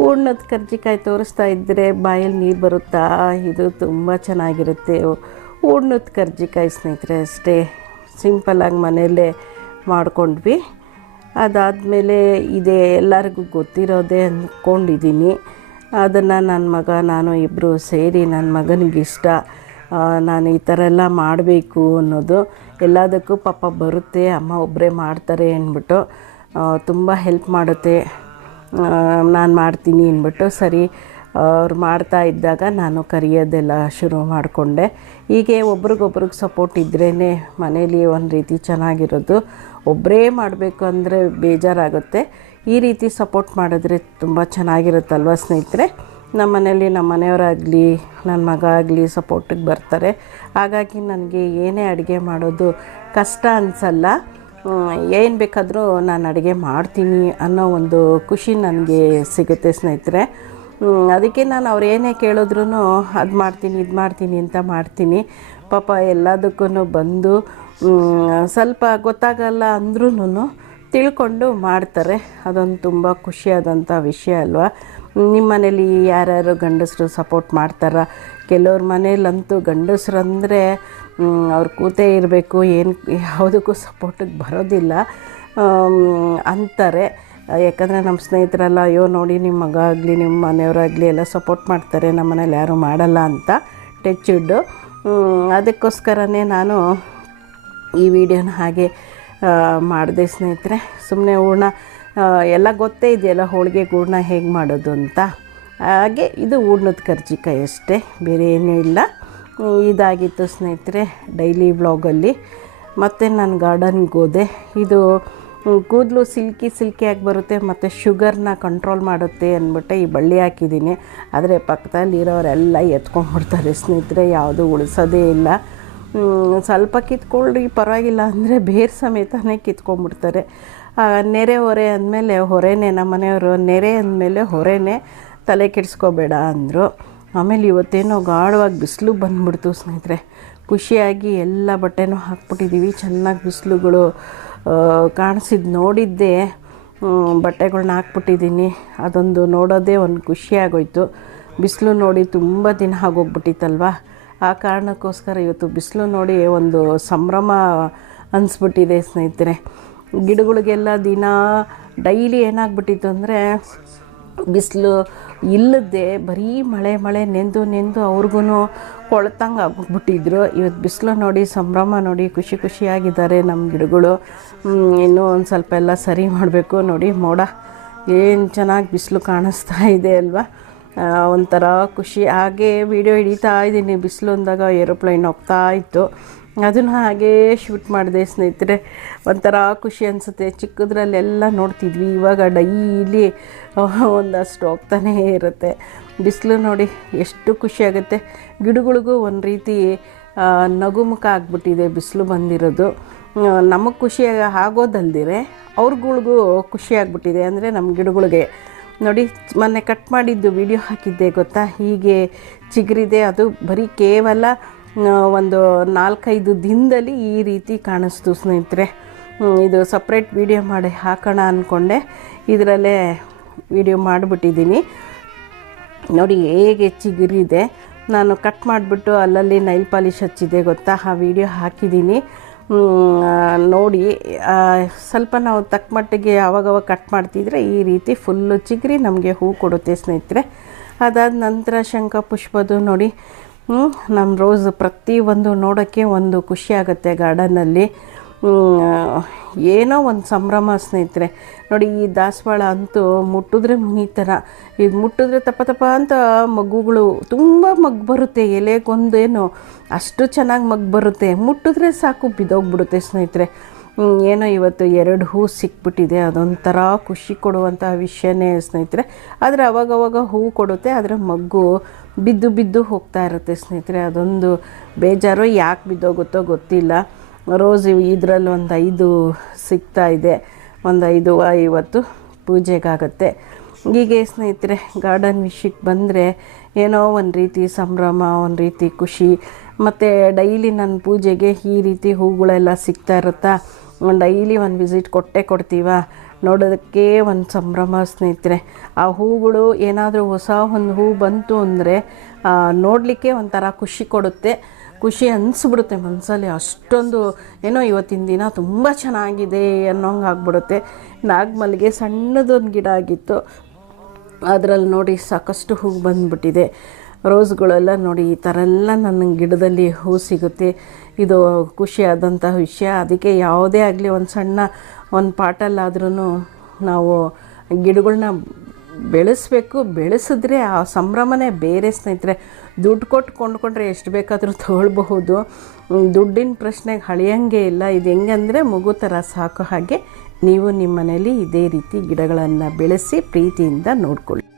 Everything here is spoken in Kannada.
ಹೂರ್ಣದ ಕರ್ಜಿಕಾಯಿ ತೋರಿಸ್ತಾ ಇದ್ದರೆ ಬಾಯಲ್ಲಿ ನೀರು ಬರುತ್ತಾ? ಇದು ತುಂಬ ಚೆನ್ನಾಗಿರುತ್ತೆ. ಹೂರ್ಣದ ಕರ್ಜಿಕಾಯಿ ಸ್ನೇಹಿತರೆ, ಅಷ್ಟೇ ಸಿಂಪಲ್ಲಾಗಿ ಮನೆಯಲ್ಲೇ ಮಾಡ್ಕೊಂಡ್ವಿ. ಅದಾದಮೇಲೆ ಇದೇ ಎಲ್ಲರಿಗೂ ಗೊತ್ತಿರೋದೇ ಅಂದ್ಕೊಂಡಿದ್ದೀನಿ ಅದನ್ನು ನನ್ನ ಮಗ, ನಾನು ಇಬ್ಬರು ಸೇರಿ ನನ್ನ ಮಗನಿಗೆ ಇಷ್ಟ. ನಾನು ಈ ಥರ ಎಲ್ಲ ಮಾಡಬೇಕು ಅನ್ನೋದು. ಎಲ್ಲದಕ್ಕೂ ಪಾಪ ಬರುತ್ತೆ, ಅಮ್ಮ ಒಬ್ಬರೇ ಮಾಡ್ತಾರೆ ಅಂದ್ಬಿಟ್ಟು ತುಂಬ ಹೆಲ್ಪ್ ಮಾಡುತ್ತೆ. ನಾನು ಮಾಡ್ತೀನಿ ಅಂದ್ಬಿಟ್ಟು ಸರಿ, ಅವ್ರು ಮಾಡ್ತಾ ಇದ್ದಾಗ ನಾನು ಕರಿಯೋದೆಲ್ಲ ಶುರು ಮಾಡಿಕೊಂಡೆ. ಹೀಗೆ ಒಬ್ರಿಗೊಬ್ರಿಗೆ ಸಪೋರ್ಟ್ ಇದ್ರೇ ಮನೇಲಿ ಒಂದು ರೀತಿ ಚೆನ್ನಾಗಿರೋದು. ಒಬ್ಬರೇ ಮಾಡಬೇಕು ಅಂದರೆ ಬೇಜಾರಾಗುತ್ತೆ. ಈ ರೀತಿ ಸಪೋರ್ಟ್ ಮಾಡಿದ್ರೆ ತುಂಬ ಚೆನ್ನಾಗಿರುತ್ತಲ್ವ ಸ್ನೇಹಿತರೆ? ನಮ್ಮ ಮನೇಲಿ ನಮ್ಮ ಮನೆಯವರಾಗಲಿ ನನ್ನ ಮಗ ಆಗಲಿ ಸಪೋರ್ಟಿಗೆ ಬರ್ತಾರೆ. ಹಾಗಾಗಿ ನನಗೆ ಏನೇ ಅಡುಗೆ ಮಾಡೋದು ಕಷ್ಟ ಅನಿಸಲ್ಲ. ಏನು ಬೇಕಾದರೂ ನಾನು ಅಡುಗೆ ಮಾಡ್ತೀನಿ ಅನ್ನೋ ಒಂದು ಖುಷಿ ನನಗೆ ಸಿಗುತ್ತೆ ಸ್ನೇಹಿತರೆ. ಅದಕ್ಕೆ ನಾನು ಅವ್ರು ಏನೇ ಕೇಳಿದ್ರು ಅದು ಮಾಡ್ತೀನಿ, ಇದು ಮಾಡ್ತೀನಿ ಅಂತ ಮಾಡ್ತೀನಿ. ಪಾಪ ಎಲ್ಲದಕ್ಕೂ ಬಂದು ಸ್ವಲ್ಪ ಗೊತ್ತಾಗಲ್ಲ ಅಂದ್ರೂ ತಿಳ್ಕೊಂಡು ಮಾಡ್ತಾರೆ. ಅದೊಂದು ತುಂಬ ಖುಷಿಯಾದಂಥ ವಿಷಯ ಅಲ್ವಾ? ನಿಮ್ಮ ಮನೇಲಿ ಯಾರ್ಯಾರು ಗಂಡಸರು ಸಪೋರ್ಟ್ ಮಾಡ್ತಾರ? ಕೆಲವ್ರ ಮನೇಲಂತೂ ಗಂಡಸ್ರಂದರೆ ಅವ್ರು ಕೂತೇ ಇರಬೇಕು, ಏನು ಯಾವುದಕ್ಕೂ ಸಪೋರ್ಟಿಗೆ ಬರೋದಿಲ್ಲ. ಅಂತಾರೆ. ಯಾಕಂದರೆ ನಮ್ಮ ಸ್ನೇಹಿತರೆಲ್ಲ, ಅಯ್ಯೋ, ನೋಡಿ ನಿಮ್ಮ ಮಗ ಆಗಲಿ ನಿಮ್ಮ ಮನೆಯವರಾಗಲಿ ಎಲ್ಲ ಸಪೋರ್ಟ್ ಮಾಡ್ತಾರೆ ನಮ್ಮ ಮನೇಲಿ ಯಾರೂ ಮಾಡಲ್ಲ ಅಂತ ಟೆಚ್ಚಿಡ್ಡು ಅದಕ್ಕೋಸ್ಕರನೇ ನಾನು ಈ ವಿಡಿಯೋನ ಹಾಗೆ ಮಾಡಿದೆ ಸ್ನೇಹಿತರೆ. ಸುಮ್ಮನೆ ಹೂರ್ಣ ಎಲ್ಲ ಗೊತ್ತೇ ಇದೆಯಲ್ಲ ಹೋಳಿಗೆ ಹೂರ್ಣ ಹೇಗೆ ಮಾಡೋದು ಅಂತ. ಹಾಗೆ ಇದು ಹೂರ್ಣದ ಕರ್ಜಿಕಾಯಿ ಅಷ್ಟೇ, ಬೇರೆ ಏನೂ ಇಲ್ಲ. ಇದಾಗಿತ್ತು ಸ್ನೇಹಿತರೆ ಡೈಲಿ ವ್ಲಾಗಲ್ಲಿ ಮತ್ತು ನಾನು ಗಾರ್ಡನ್ಗೆ ಹೋದೆ. ಇದು ಕೂದಲು ಸಿಲ್ಕಿ ಸಿಲ್ಕಿಯಾಗಿ ಬರುತ್ತೆ, ಮತ್ತು ಶುಗರ್ನ ಕಂಟ್ರೋಲ್ ಮಾಡುತ್ತೆ ಅಂದ್ಬಿಟ್ಟು ಈ ಬಳ್ಳಿ ಹಾಕಿದ್ದೀನಿ. ಆದರೆ ಪಕ್ಕದಲ್ಲಿರೋರೆಲ್ಲ ಎತ್ಕೊಂಡ್ಬಿಡ್ತಾರೆ ಸ್ನೇಹಿತರೆ, ಯಾವುದು ಉಳಿಸೋದೇ ಇಲ್ಲ. ಸ್ವಲ್ಪ ಕಿತ್ಕೊಳ್ಳಿ ಪರವಾಗಿಲ್ಲ ಅಂದರೆ ಬೇರೆ ಸಮೇತನೇ ಕಿತ್ಕೊಂಡ್ಬಿಡ್ತಾರೆ. ನೆರೆ ಹೊರೆ ಅಂದಮೇಲೆ ಹೊರೆನೇ ನಮ್ಮ ಮನೆಯವರು ನೆರೆ ಅಂದಮೇಲೆ ಹೊರೆನೇ ತಲೆ ಕೆಡಿಸ್ಕೋಬೇಡ ಅಂದರು. ಆಮೇಲೆ ಇವತ್ತೇನೋ ಗಾಢವಾಗಿ ಬಿಸಿಲು ಬಂದ್ಬಿಡ್ತು ಸ್ನೇಹಿತರೆ. ಖುಷಿಯಾಗಿ ಎಲ್ಲ ಬಟ್ಟೆನೂ ಹಾಕ್ಬಿಟ್ಟಿದ್ದೀವಿ ಚೆನ್ನಾಗಿ ಬಿಸಿಲುಗಳು ಕಾಣಿಸಿದ್ ನೋಡಿದ್ದೆ ಬಟ್ಟೆಗಳನ್ನ ಬಟ್ಟೆಗಳ್ನ ಹಾಕ್ಬಿಟ್ಟಿದ್ದೀನಿ ಅದೊಂದು ನೋಡೋದೇ ಒಂದು ಖುಷಿಯಾಗೋಯ್ತು ಬಿಸಿಲು ನೋಡಿ ತುಂಬ ದಿನ ಆಗೋಗ್ಬಿಟ್ಟಿತ್ತಲ್ವ? ಆ ಕಾರಣಕ್ಕೋಸ್ಕರ ಇವತ್ತು ಬಿಸಿಲು ನೋಡಿ ಒಂದು ಸಂಭ್ರಮ ಅನಿಸ್ಬಿಟ್ಟಿದೆ ಸ್ನೇಹಿತರೆ. ಗಿಡಗಳಿಗೆಲ್ಲ ದಿನ ಡೈಲಿ ಏನಾಗ್ಬಿಟ್ಟಿತ್ತು ಅಂದರೆ ಬಿಸಿಲು ಇಲ್ಲದೆ ಬರೀ ಮಳೆ ಮಳೆ ನೆಂದು ನೆಂದು ಅವ್ರಿಗೂ ಕೊಳ್ತಂಗೆ ಆಗ್ಬಿಟ್ಟಿದ್ರು. ಇವತ್ತು ಬಿಸಿಲು ನೋಡಿ, ಸಂಭ್ರಮ ನೋಡಿ, ಖುಷಿ ಖುಷಿಯಾಗಿದ್ದಾರೆ ನಮ್ಮ ಗಿಡಗಳು. ಇನ್ನೂ ಒಂದು ಸ್ವಲ್ಪ ಎಲ್ಲ ಸರಿ ಮಾಡಬೇಕು. ನೋಡಿ ಮೋಡ, ಏನು ಚೆನ್ನಾಗಿ ಬಿಸಿಲು ಕಾಣಿಸ್ತಾ ಇದೆ ಅಲ್ವಾ? ಒಂಥರ ಖುಷಿ. ಹಾಗೆ ವಿಡಿಯೋ ಹಿಡಿತಾ ಇದ್ದೀನಿ. ಬಿಸಿಲು ಅಂದಾಗ ಏರೋಪ್ಲೈನ್ ಹೋಗ್ತಾ ಇತ್ತು. ಅದನ್ನು ಹಾಗೇ ಶೂಟ್ ಮಾಡಿದೆ ಸ್ನೇಹಿತರೆ. ಒಂಥರ ಖುಷಿ ಅನಿಸುತ್ತೆ. ಚಿಕ್ಕದ್ರಲ್ಲೆಲ್ಲ ನೋಡ್ತಿದ್ವಿ. ಇವಾಗ ಡೈಲಿ ಒಂದಷ್ಟು ಹೋಗ್ತಾನೇ ಇರುತ್ತೆ. ಬಿಸಿಲು ನೋಡಿ ಎಷ್ಟು ಖುಷಿಯಾಗುತ್ತೆ ಗಿಡಗಳಿಗೂ ಒಂದು ರೀತಿ ನಗುಮುಖ ಆಗಿಬಿಟ್ಟಿದೆ ಬಿಸಿಲು ಬಂದಿರೋದು. ನಮಗೆ ಖುಷಿ ಆಗೋದಲ್ದಿರೆ ಅವ್ರಗಳಿಗೂ ಖುಷಿಯಾಗ್ಬಿಟ್ಟಿದೆ ಅಂದರೆ ನಮ್ಮ ಗಿಡಗಳಿಗೆ. ನೋಡಿ, ಮೊನ್ನೆ ಕಟ್ ಮಾಡಿದ್ದು ವಿಡಿಯೋ ಹಾಕಿದ್ದೆ ಗೊತ್ತಾ? ಹೀಗೆ ಚಿಗುರಿದೆ. ಅದು ಬರೀ ಕೇವಲ ಒಂದು ನಾಲ್ಕೈದು ದಿನದಲ್ಲಿ ಈ ರೀತಿ ಕಾಣಿಸ್ತು ಸ್ನೇಹಿತರೆ. ಇದು ಸಪ್ರೇಟ್ ವಿಡಿಯೋ ಮಾಡಿ ಹಾಕೋಣ ಅಂದ್ಕೊಂಡೆ ಇದರಲ್ಲೇ ವಿಡಿಯೋ ಮಾಡಿಬಿಟ್ಟಿದ್ದೀನಿ. ನೋಡಿ ಹೇಗೆ ಚಿಗುರಿದೆ. ನಾನು ಕಟ್ ಮಾಡಿಬಿಟ್ಟು ಅಲ್ಲಲ್ಲಿ ನೈಲ್ ಪಾಲಿಶ್ ಹಚ್ಚಿದೆ ಗೊತ್ತಾ? ಆ ವಿಡಿಯೋ ಹಾಕಿದ್ದೀನಿ. ನೋಡಿ ಸ್ವಲ್ಪ ನಾವು ತಕ್ಕ ಮಟ್ಟಿಗೆ ಆವಾಗವಾಗ ಕಟ್ ಮಾಡ್ತಿದ್ರೆ ಈ ರೀತಿ ಫುಲ್ಲು ಚಿಗುರಿ ನಮಗೆ ಹೂ ಕೊಡುತ್ತೆ ಸ್ನೇಹಿತರೆ. ಅದಾದ ನಂತರ ಶಂಖ ಪುಷ್ಪದು ನೋಡಿ. ನಮ್ಮ ರೋಸ್ ಪ್ರತಿಯೊಂದು ನೋಡೋಕ್ಕೆ ಒಂದು ಖುಷಿ ಆಗುತ್ತೆ ಗಾರ್ಡನಲ್ಲಿ ಏನೋ ಒಂದು ಸಂಭ್ರಮ ಸ್ನೇಹಿತರೆ. ನೋಡಿ, ಈ ದಾಸವಾಳ ಅಂತೂ ಮುಟ್ಟಿದ್ರೆ ಮುನಿತರ ಇದು ಮುಟ್ಟಿದ್ರೆ ತಪ್ಪ ತಪ್ಪ ಅಂತ ಮಗುಗಳು ತುಂಬ ಮಗ್ಗು ಬರುತ್ತೆ, ಎಲೆಗೊಂದೇನು. ಅಷ್ಟು ಚೆನ್ನಾಗಿ ಮಗ್ಗು ಬರುತ್ತೆ. ಮುಟ್ಟಿದ್ರೆ ಸಾಕು, ಬಿದ್ದೋಗ್ಬಿಡುತ್ತೆ ಸ್ನೇಹಿತರೆ. ಏನೋ ಇವತ್ತು ಎರಡು ಹೂ ಸಿಕ್ಬಿಟ್ಟಿದೆ, ಅದೊಂಥರ ಖುಷಿ ಕೊಡುವಂಥ ವಿಷಯನೇ ಸ್ನೇಹಿತರೆ. ಆದರೆ ಅವಾಗವಾಗ ಹೂ ಕೊಡುತ್ತೆ, ಆದರೆ ಮಗ್ಗು ಬಿದ್ದು ಬಿದ್ದು ಹೋಗ್ತಾ ಇರುತ್ತೆ ಸ್ನೇಹಿತರೆ. ಅದೊಂದು ಬೇಜಾರು ಯಾಕೆ ಬಿದ್ದೋಗುತ್ತೋ ಗೊತ್ತಿಲ್ಲ. ರೋಸ್ ಇದರಲ್ಲಿ ಒಂದು ಐದು ಸಿಗ್ತಾ ಇದೆ, ಒಂದು ಐದು ಇವತ್ತು ಪೂಜೆಗಾಗತ್ತೆ. ಹೀಗೆ ಸ್ನೇಹಿತರೆ ಗಾರ್ಡನ್ ವಿಷಯಕ್ಕೆ ಬಂದರೆ ಏನೋ ಒಂದು ರೀತಿ ಸಂಭ್ರಮ, ಒಂದು ರೀತಿ ಖುಷಿ. ಮತ್ತು ಡೈಲಿ ನನ್ನ ಪೂಜೆಗೆ ಈ ರೀತಿ ಹೂಗಳೆಲ್ಲ ಸಿಗ್ತಾ ಇರುತ್ತಾ? ಡೈಲಿ ಒಂದು ವಿಸಿಟ್ ಕೊಟ್ಟೇ ಕೊಡ್ತೀವ? ನೋಡೋದಕ್ಕೆ ಒಂದು ಸಂಭ್ರಮ ಸ್ನೇಹಿತರೆ. ಆ ಹೂಗಳು ಏನಾದರೂ ಹೊಸ ಒಂದು ಹೂ ಬಂತು ಅಂದರೆ ನೋಡಲಿಕ್ಕೆ ಒಂಥರ ಖುಷಿ ಕೊಡುತ್ತೆ. ಖುಷಿ ಅನಿಸ್ಬಿಡುತ್ತೆ ಮನಸ್ಸಲ್ಲಿ ಅಷ್ಟೊಂದು ಏನೋ ಇವತ್ತಿನ ದಿನ ತುಂಬ ಚೆನ್ನಾಗಿದೆ ಅನ್ನೋಂಗೆ ಆಗ್ಬಿಡುತ್ತೆ. ನಾಗಮಲ್ಲಿಗೆ ಸಣ್ಣದೊಂದು ಗಿಡ ಆಗಿತ್ತು. ಅದರಲ್ಲಿ ನೋಡಿ ಸಾಕಷ್ಟು ಹೂ ಬಂದುಬಿಟ್ಟಿದೆ. ರೋಸ್ಗಳೆಲ್ಲ ನೋಡಿ, ಈ ಥರ ಎಲ್ಲ ನನ್ನ ಗಿಡದಲ್ಲಿ ಹೂ ಸಿಗುತ್ತೆ. ಇದು ಖುಷಿಯಾದಂಥ ವಿಷಯ. ಅದಕ್ಕೆ ಯಾವುದೇ ಆಗಲಿ ಒಂದು ಸಣ್ಣ ಒಂದು ಪಾಟಲ್ಲಾದ್ರೂ ನಾವು ಗಿಡಗಳನ್ನ ಬೆಳೆಸಬೇಕು. ಬೆಳೆಸಿದ್ರೆ ಆ ಸಂಭ್ರಮನೇ ಬೇರೆ ಸ್ನೇಹಿತರೆ. ದುಡ್ಡು ಕೊಟ್ಟು ಕೊಂಡ್ಕೊಂಡ್ರೆ ಎಷ್ಟು ಬೇಕಾದರೂ ತೊಗೊಳ್ಬಹುದು. ದುಡ್ಡಿನ ಪ್ರಶ್ನೆಗೆ ಹಳೆಯಂಗೆ ಇಲ್ಲ. ಇದು ಹೆಂಗಂದರೆ ಮಗು ಥರ ಸಾಕೋ ಹಾಗೆ ನೀವು ನಿಮ್ಮ ಮನೇಲಿ ಇದೇ ರೀತಿ ಗಿಡಗಳನ್ನು ಬೆಳೆಸಿ ಪ್ರೀತಿಯಿಂದ ನೋಡ್ಕೊಳ್ಳಿ.